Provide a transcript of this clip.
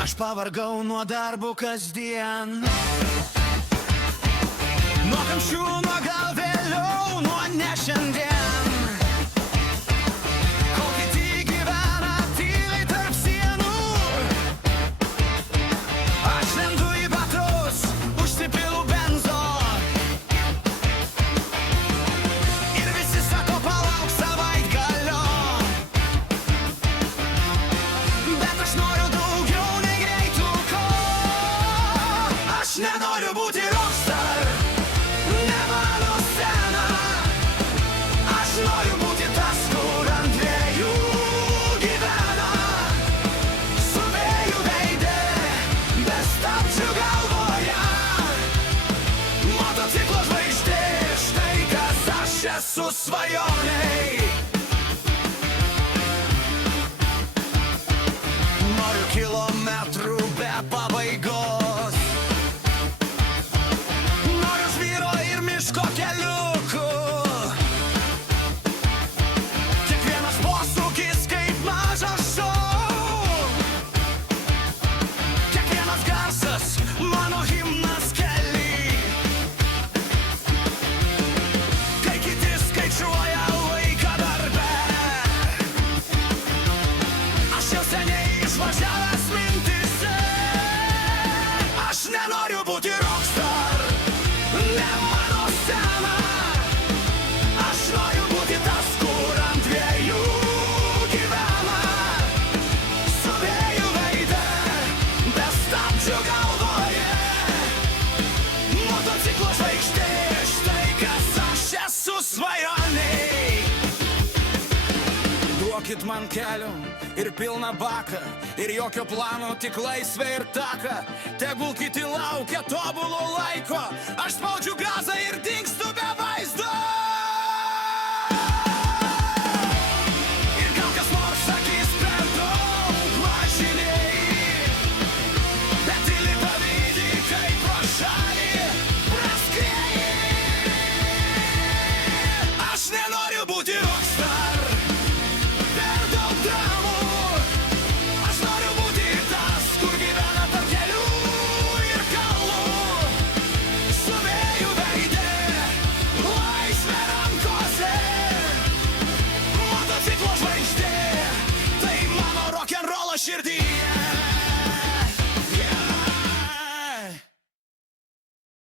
Aš pavargau nuo darbų kasdien, nuo kamščių, nuo gal vėliau, nuo ne šiandien. Kol kiti gyvena tyliai tarp sienų, aš lendu į batus, užsipilu benzo. Ir visi sako, palauk savaitgalio, bet aš noriu daugiau nei greituko. Aš nenoriu būti rockstar, ne mano scena. Aš noriu būti tas, kur ant dviejų gyvena, su vėju veide, be stabdžių galvoje. Motociklo žvaigždė, štai kas aš esu svajoniai. Noriu kilometrų be pabaigos, noriu žvyro ir miško keliukų. Kiekvienas posūkis kaip mažas šou, kiekvienas garsas mano himnas kely. Kai kiti skaičiuoja laiką darbe, aš jau seniai išvažiavęs mintyse. Aš nenoriu būti rockstar, ne mano scena. Aš noriu būti tas, kur ant dviejų gyvena, su vėju veide, be stabdžių galvoje. Motociklo žvaigždė, štai kas aš esu svajoniai. Duokit man kelių ir pilną baką, ir jokio plano, tik laisvę ir taką. Tegul kiti laukia tobulo laiko, aš spaudžiu